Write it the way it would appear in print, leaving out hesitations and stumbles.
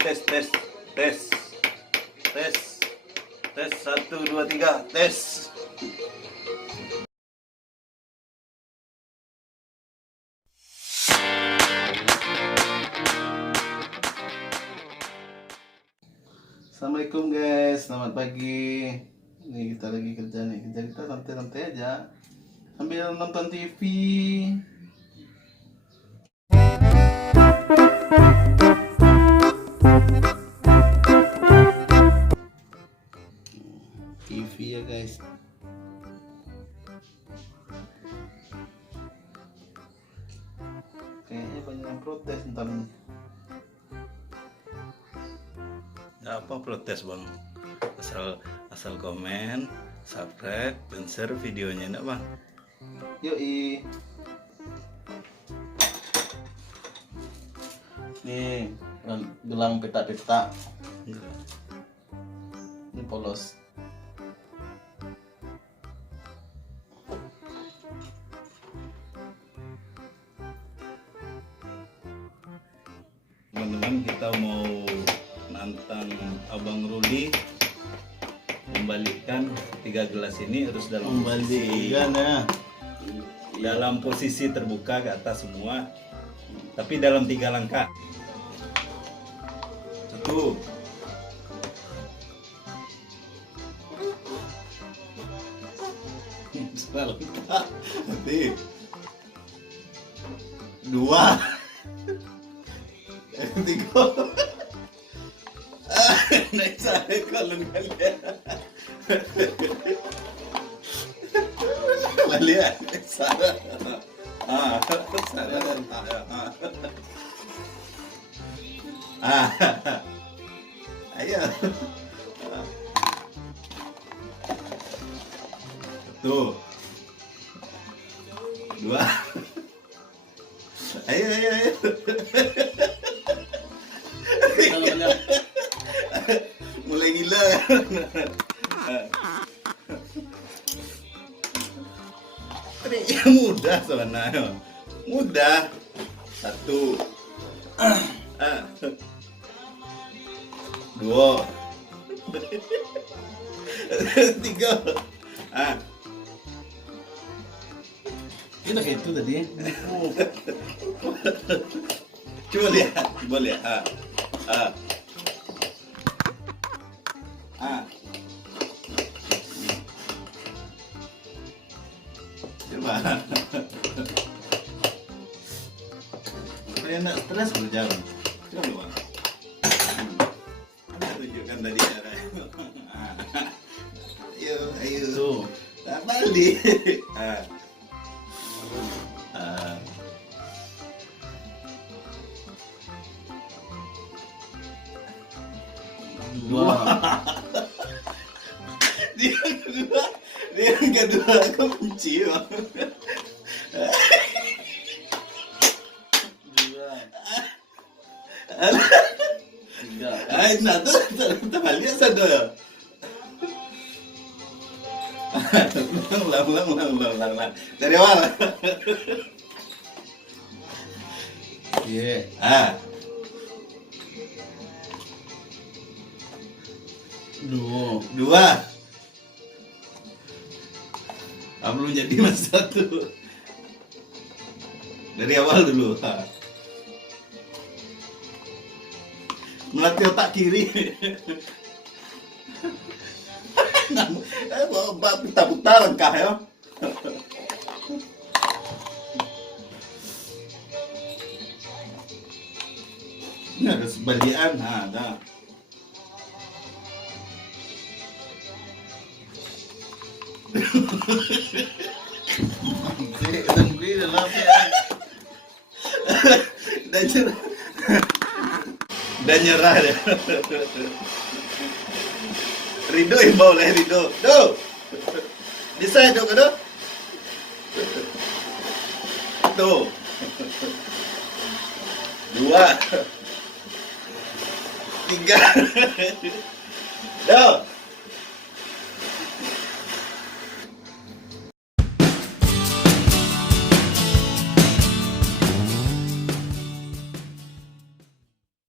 tes tes tes tes tes 1 2 3 tes. Assalamualaikum guys, selamat pagi. Ini kita lagi kerja nih, kerja kita santai-santai aja sambil nonton TV. TV ya guys. Kayaknya banyak yang protes ntar nih. Apa protes bang? Asal komen, subscribe, dan share videonya enggak bang? Yoi. Nih gelang peta-peta. Ini polos. Teman-teman, kita mau nantang Abang Ruli membalikkan 3 gelas ini harus dalam posisi dalam posisi terbuka ke atas semua, tapi dalam 3 langkah. 1 salah langkah, nanti 2 3 naik saya kalau kalian lihat salah ayo tuh 2 ayo mulai gila. Triknya mudah sebenarnya, mudah. 1 2 3 kita kayak itu tadi. Coba lihat. Coba. Supaya enggak stres berjalan. Coba. Kita tunjukkan tadi caranya. Ayo. Tuh. Tak balik. Dia yang kedua aku benci bang. 2 3 nah tuh terbalik satu ya. Ulang dari awal. Iya. 2 belum jadi mas 1 dari awal dulu. Melatih otak kiri. Putar-putar langkah ya. Ini harus balian. Nah. Dan nyerah deh. Rido imbau lah Rido. Bisa itu kan? Tuh. 2 3 Tuh.